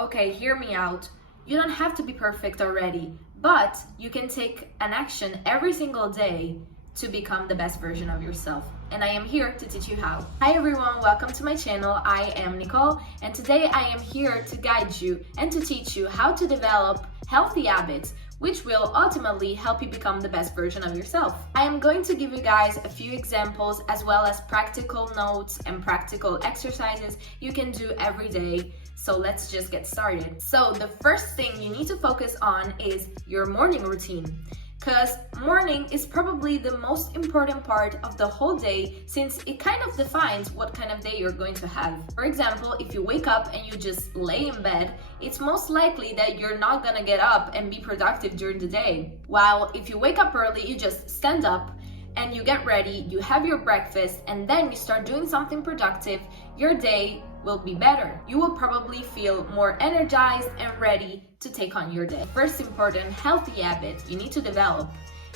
Okay, hear me out. You don't have to be perfect already, but you can take an action every single day to become the best version of yourself. And I am here to teach you how. Hi everyone, welcome to my channel. I am Nicole, and today I am here to guide you and to teach you how to develop healthy habits which will ultimately help you become the best version of yourself. I am going to give you guys a few examples as well as practical notes and practical exercises you can do every day. So let's just get started. So the first thing you need to focus on is your morning routine, because morning is probably the most important part of the whole day since it kind of defines what kind of day you're going to have. For example, if you wake up and you just lay in bed, it's most likely that you're not gonna get up and be productive during the day. While if you wake up early, you just stand up and you get ready, you have your breakfast, and then you start doing something productive, your day will be better. You will probably feel more energized and ready to take on your day. First important healthy habit you need to develop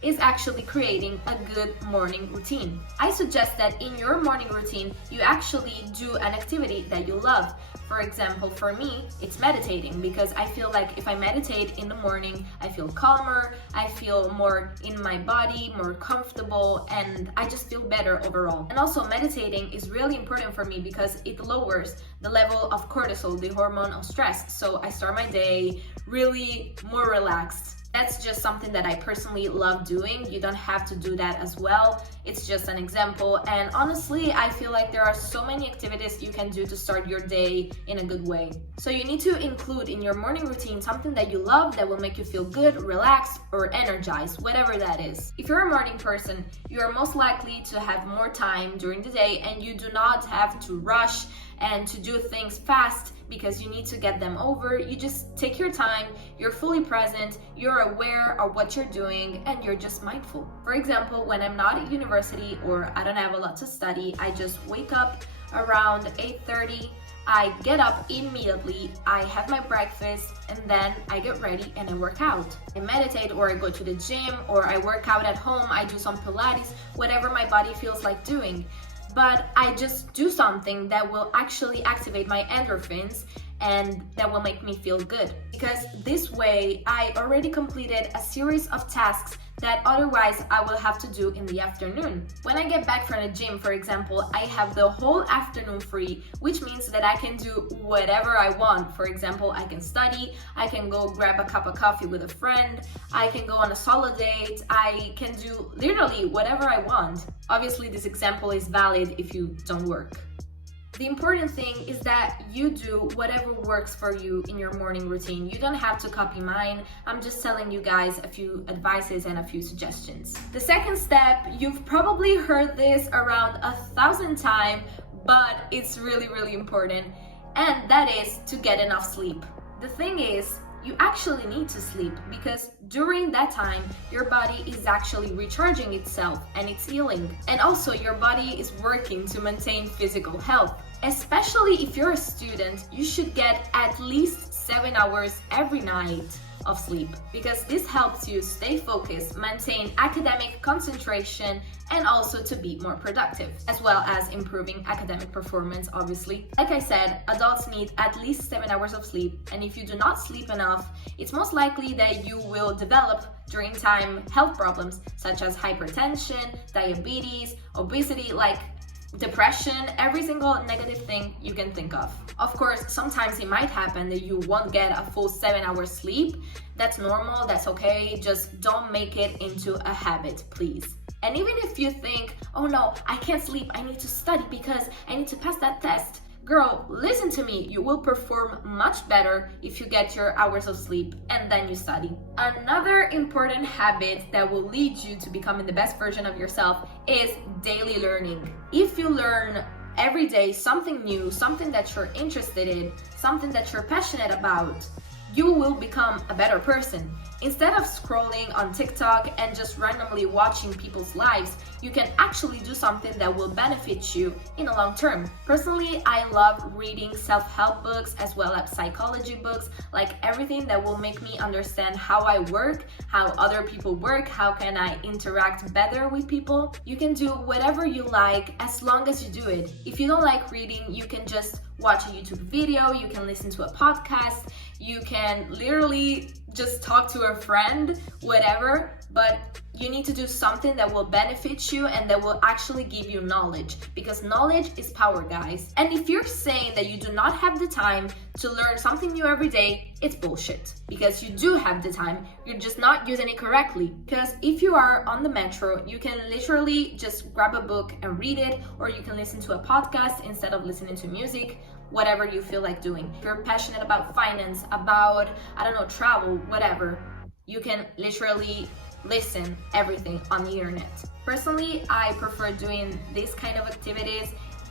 is actually creating a good morning routine. I suggest that in your morning routine, you actually do an activity that you love. For example, for me, it's meditating, because I feel like if I meditate in the morning, I feel calmer, I feel more in my body, more comfortable, and I just feel better overall. And also meditating is really important for me because it lowers the level of cortisol, the hormone of stress. So I start my day really more relaxed. That's just something that I personally love doing. You don't have to do that as well. It's just an example. And honestly, I feel like there are so many activities you can do to start your day in a good way. So you need to include in your morning routine something that you love that will make you feel good, relaxed, or energized, whatever that is. If you're a morning person, you are most likely to have more time during the day and you do not have to rush and to do things fast because you need to get them over. You just take your time, you're fully present, you're aware of what you're doing, and you're just mindful. For example, when I'm not at university or I don't have a lot to study, I just wake up around 8:30, I get up immediately, I have my breakfast, and then I get ready and I work out. I meditate, or I go to the gym, or I work out at home, I do some Pilates, whatever my body feels like doing. But I just do something that will actually activate my endorphins and that will make me feel good. Because this way, I already completed a series of tasks that otherwise I will have to do in the afternoon. When I get back from the gym, for example, I have the whole afternoon free, which means that I can do whatever I want. For example, I can study, I can go grab a cup of coffee with a friend, I can go on a solo date, I can do literally whatever I want. Obviously, this example is valid if you don't work. The important thing is that you do whatever works for you in your morning routine. You don't have to copy mine. I'm just telling you guys a few advices and a few suggestions. The second step, you've probably heard this around 1,000 times, but it's really important, and that is to get enough sleep. The thing is, you actually need to sleep because during that time, your body is actually recharging itself and it's healing. And also your body is working to maintain physical health. Especially if you're a student, you should get at least 7 hours every night of sleep, because this helps you stay focused, maintain academic concentration, and also to be more productive, as well as improving academic performance, obviously. Like I said, adults need at least 7 hours of sleep, and if you do not sleep enough, it's most likely that you will develop during time health problems such as hypertension, diabetes, obesity, like depression, every single negative thing you can think of. Of course, sometimes it might happen that you won't get a full 7 hours sleep. That's normal, that's okay. Just don't make it into a habit, please. And even if you think, oh no, I can't sleep, I need to study because I need to pass that test. Girl, listen to me. You will perform much better if you get your hours of sleep and then you study. Another important habit that will lead you to becoming the best version of yourself is daily learning. If you learn every day something new, something that you're interested in, something that you're passionate about, you will become a better person. Instead of scrolling on TikTok and just randomly watching people's lives, you can actually do something that will benefit you in the long term. Personally, I love reading self-help books as well as psychology books, like everything that will make me understand how I work, how other people work, how can I interact better with people. You can do whatever you like as long as you do it. If you don't like reading, you can just watch a YouTube video, you can listen to a podcast, you can literally just talk to a friend, whatever, but you need to do something that will benefit you and that will actually give you knowledge, because knowledge is power, guys. And if you're saying that you do not have the time to learn something new every day, it's bullshit, because you do have the time, you're just not using it correctly. Because if you are on the metro, you can literally just grab a book and read it, or you can listen to a podcast instead of listening to music, whatever you feel like doing. If you're passionate about finance, about, I don't know, travel, whatever, you can literally listen everything on the internet. Personally, I prefer doing this kind of activities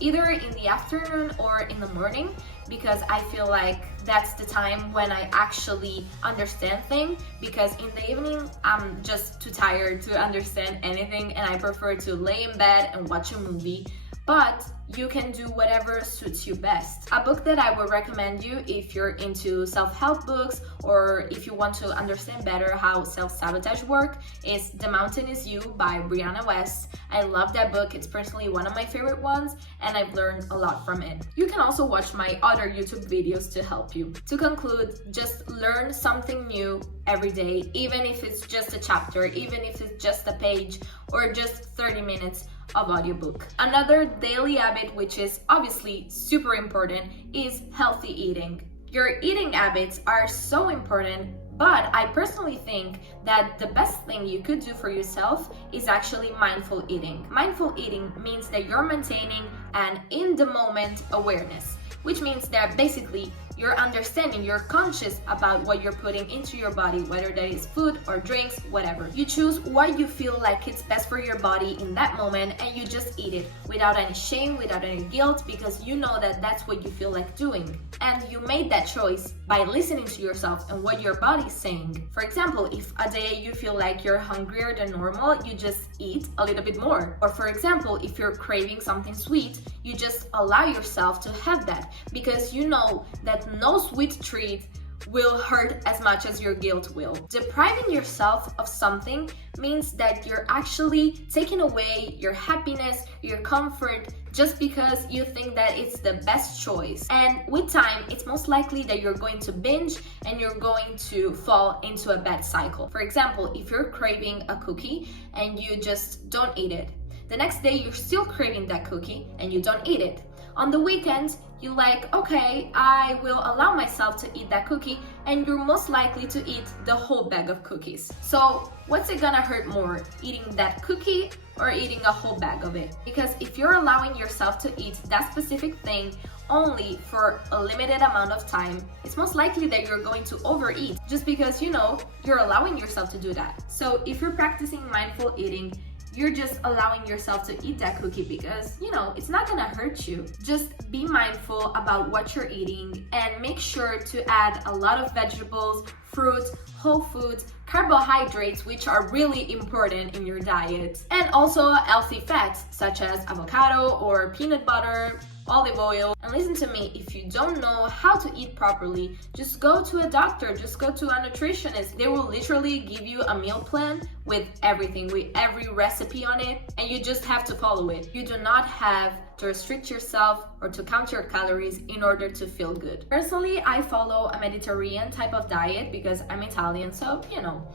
either in the afternoon or in the morning, because I feel like that's the time when I actually understand things, because in the evening I'm just too tired to understand anything and I prefer to lay in bed and watch a movie. But you can do whatever suits you best. A book that I would recommend you if you're into self-help books or if you want to understand better how self-sabotage work is The Mountain Is You by Brianna West. I love that book. It's personally one of my favorite ones and I've learned a lot from it. You can also watch my other YouTube videos to help you. To conclude, just learn something new every day, even if it's just a chapter, even if it's just a page or just 30 minutes of audiobook. Another daily habit, which is obviously super important, is healthy eating. Your eating habits are so important, but I personally think that the best thing you could do for yourself is actually mindful eating. Mindful eating means that you're maintaining an in-the-moment awareness, which means that basically you're understanding, you're conscious about what you're putting into your body, whether that is food or drinks, whatever. You choose what you feel like it's best for your body in that moment and you just eat it without any shame, without any guilt, because you know that that's what you feel like doing. And you made that choice by listening to yourself and what your body's saying. For example, if a day you feel like you're hungrier than normal, you just eat a little bit more. Or for example, if you're craving something sweet, you just allow yourself to have that, because you know that no sweet treat will hurt as much as your guilt will. Depriving yourself of something means that you're actually taking away your happiness, your comfort, just because you think that it's the best choice. And with time, it's most likely that you're going to binge and you're going to fall into a bad cycle. For example, if you're craving a cookie and you just don't eat it, the next day you're still craving that cookie and you don't eat it. On the weekend, you're like, okay, I will allow myself to eat that cookie, and you're most likely to eat the whole bag of cookies. So what's it gonna hurt more, eating that cookie or eating a whole bag of it? Because if you're allowing yourself to eat that specific thing only for a limited amount of time, it's most likely that you're going to overeat, just because you know you're allowing yourself to do that. So if you're practicing mindful eating, you're just allowing yourself to eat that cookie because, you know, it's not gonna hurt you. Just be mindful about what you're eating and make sure to add a lot of vegetables, fruits, whole foods, carbohydrates, which are really important in your diet, and also healthy fats such as avocado or peanut butter, olive oil. And listen to me, if you don't know how to eat properly, just go to a doctor, just go to a nutritionist. They will literally give you a meal plan with everything, with every recipe on it, and you just have to follow it. You do not have to restrict yourself or to count your calories in order to feel good. Personally, I follow a Mediterranean type of diet because I'm Italian, so you know.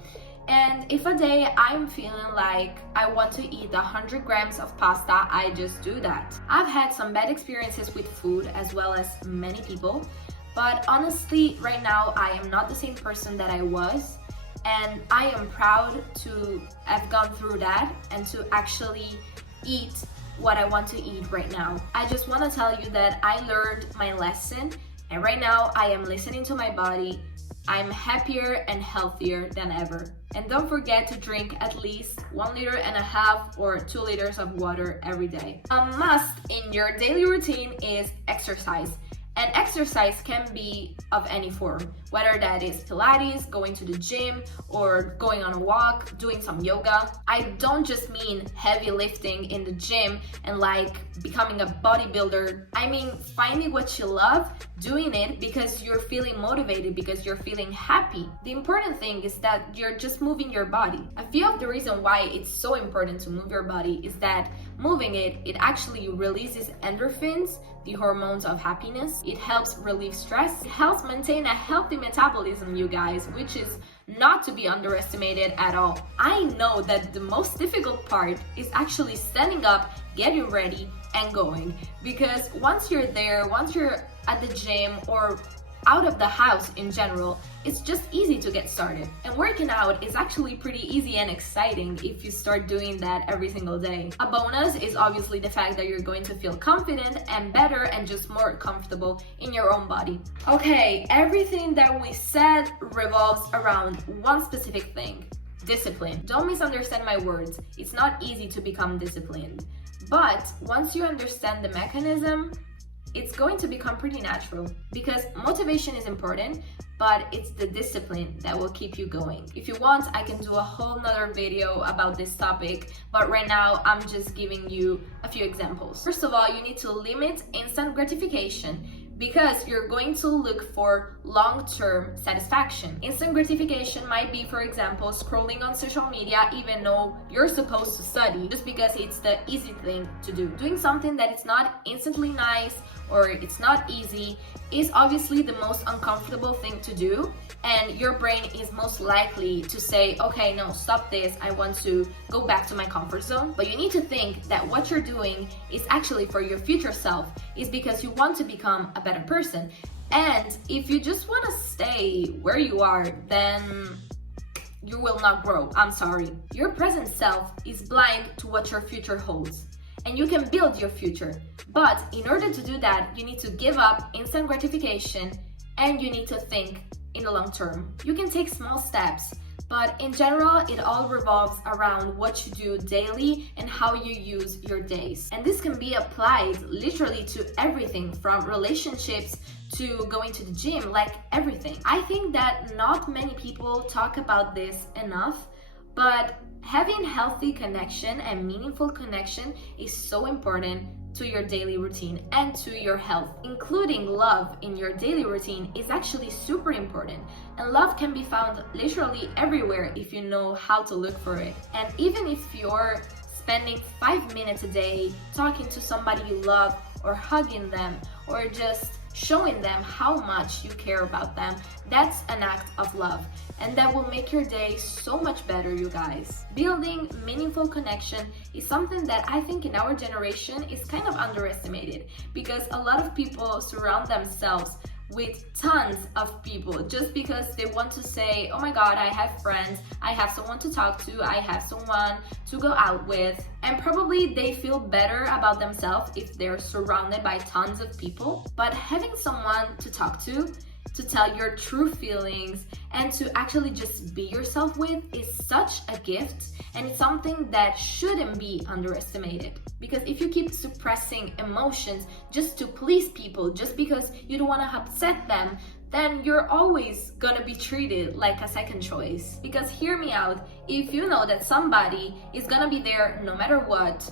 And if a day I'm feeling like I want to eat 100 grams of pasta, I just do that. I've had some bad experiences with food as well as many people, but honestly, right now I am not the same person that I was, and I am proud to have gone through that and to actually eat what I want to eat right now. I just want to tell you that I learned my lesson, and right now I am listening to my body. I'm happier and healthier than ever. And don't forget to drink at least 1.5 liters or 2 liters of water every day. A must in your daily routine is exercise. And exercise can be of any form, whether that is Pilates, going to the gym, or going on a walk, doing some yoga. I don't just mean heavy lifting in the gym and like becoming a bodybuilder. I mean finding what you love, doing it because you're feeling motivated, because you're feeling happy. The important thing is that you're just moving your body. A few of the reasons why it's so important to move your body is that moving it actually releases endorphins, the hormones of happiness. It helps relieve stress. It helps maintain a healthy metabolism, you guys, which is not to be underestimated at all. I know that the most difficult part is actually standing up, getting ready, and going. Because once you're there, once you're at the gym or out of the house in general, it's just easy to get started. And working out is actually pretty easy and exciting if you start doing that every single day. A bonus is obviously the fact that you're going to feel confident and better and just more comfortable in your own body. Okay, everything that we said revolves around one specific thing: discipline. Don't misunderstand my words. It's not easy to become disciplined. But once you understand the mechanism, it's going to become pretty natural, because motivation is important, but it's the discipline that will keep you going. If you want, I can do a whole nother video about this topic, but right now I'm just giving you a few examples. First of all, you need to limit instant gratification, because you're going to look for long-term satisfaction. Instant gratification might be, for example, scrolling on social media even though you're supposed to study, just because it's the easy thing to do. Doing something that is not instantly nice or it's not easy is obviously the most uncomfortable thing to do, and your brain is most likely to say, okay, no, stop this, I want to go back to my comfort zone. But you need to think that what you're doing is actually for your future self, is because you want to become a better person. And if you just want to stay where you are, then you will not grow. I'm sorry. Your present self is blind to what your future holds, and you can build your future. But in order to do that, you need to give up instant gratification and you need to think in the long term. You can take small steps, but in general, it all revolves around what you do daily and how you use your days. And this can be applied literally to everything from relationships to going to the gym, like everything. I think that not many people talk about this enough, but having healthy connection and meaningful connection is so important to your daily routine and to your health. Including love in your daily routine is actually super important, and love can be found literally everywhere if you know how to look for it. And even if you're spending 5 minutes a day talking to somebody you love, or hugging them, or just showing them how much you care about them, that's an act of love, and that will make your day so much better, you guys. Building meaningful connection is something that I think in our generation is kind of underestimated, because a lot of people surround themselves with tons of people just because they want to say, oh my god, I have friends, I have someone to talk to, I have someone to go out with. And probably they feel better about themselves if they're surrounded by tons of people. But having someone to talk to tell your true feelings, and to actually just be yourself with is such a gift, and it's something that shouldn't be underestimated. Because if you keep suppressing emotions just to please people, just because you don't want to upset them, then you're always gonna be treated like a second choice. Because hear me out, if you know that somebody is gonna be there no matter what,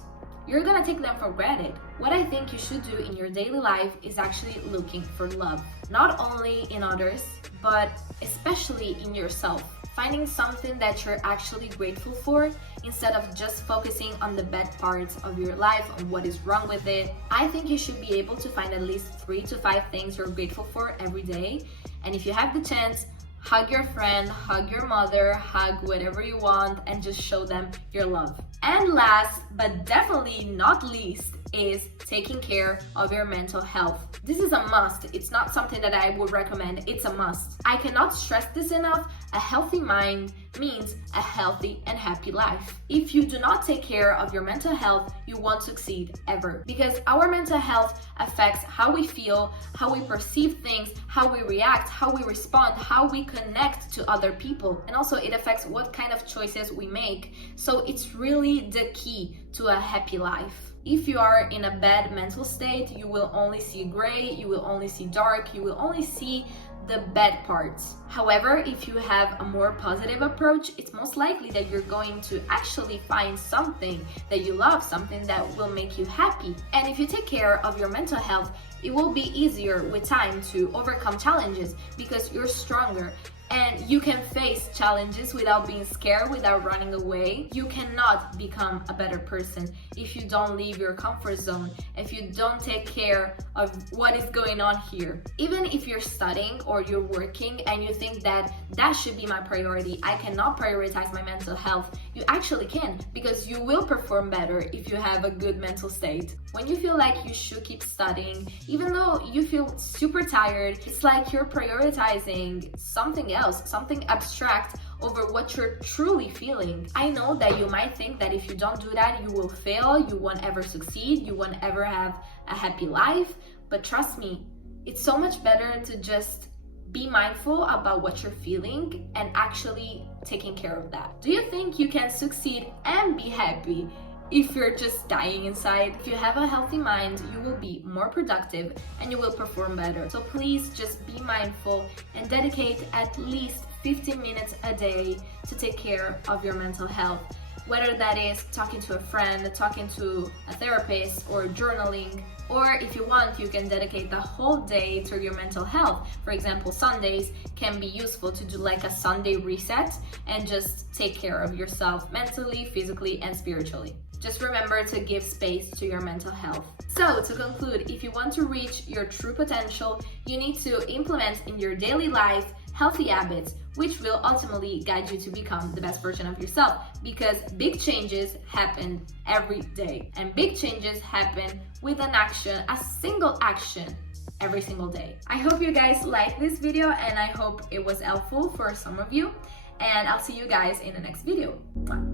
you're gonna take them for granted. What I think you should do in your daily life is actually looking for love. Not only in others, but especially in yourself. Finding something that you're actually grateful for instead of just focusing on the bad parts of your life, on what is wrong with it. I think you should be able to find at least 3 to 5 things you're grateful for every day. And if you have the chance, hug your friend, hug your mother, hug whatever you want, and just show them your love. And last, but definitely not least, is taking care of your mental health. This is a must. It's not something that I would recommend. It's a must. I cannot stress this enough. A healthy mind means a healthy and happy life. If you do not take care of your mental health, you won't succeed ever. Because our mental health affects how we feel, how we perceive things, how we react, how we respond, how we connect to other people. And also it affects what kind of choices we make. So it's really the key to a happy life. If you are in a bad mental state, you will only see gray, you will only see dark, you will only see the bad parts. However, if you have a more positive approach, it's most likely that you're going to actually find something that you love, something that will make you happy. And if you take care of your mental health, it will be easier with time to overcome challenges because you're stronger and you can face challenges without being scared, without running away. You cannot become a better person if you don't leave your comfort zone, if you don't take care of what is going on here. Even if you're studying or you're working and you think that should be my priority, I cannot prioritize my mental health, you actually can, because you will perform better if you have a good mental state. When you feel like you should keep studying, even though you feel super tired, it's like you're prioritizing something else, something abstract over what you're truly feeling. I know that you might think that if you don't do that, you will fail, you won't ever succeed, you won't ever have a happy life, but trust me, it's so much better to just be mindful about what you're feeling and actually taking care of that. Do you think you can succeed and be happy if you're just dying inside? If you have a healthy mind, you will be more productive and you will perform better. So please just be mindful and dedicate at least 15 minutes a day to take care of your mental health. Whether that is talking to a friend, talking to a therapist, or journaling, or if you want, you can dedicate the whole day to your mental health. For example, Sundays can be useful to do like a Sunday reset and just take care of yourself mentally, physically, and spiritually. Just remember to give space to your mental health. So to conclude, if you want to reach your true potential, you need to implement in your daily life healthy habits, which will ultimately guide you to become the best version of yourself, because big changes happen every day, and big changes happen with an action, a single action every single day. I hope you guys liked this video and I hope it was helpful for some of you, and I'll see you guys in the next video. Mwah.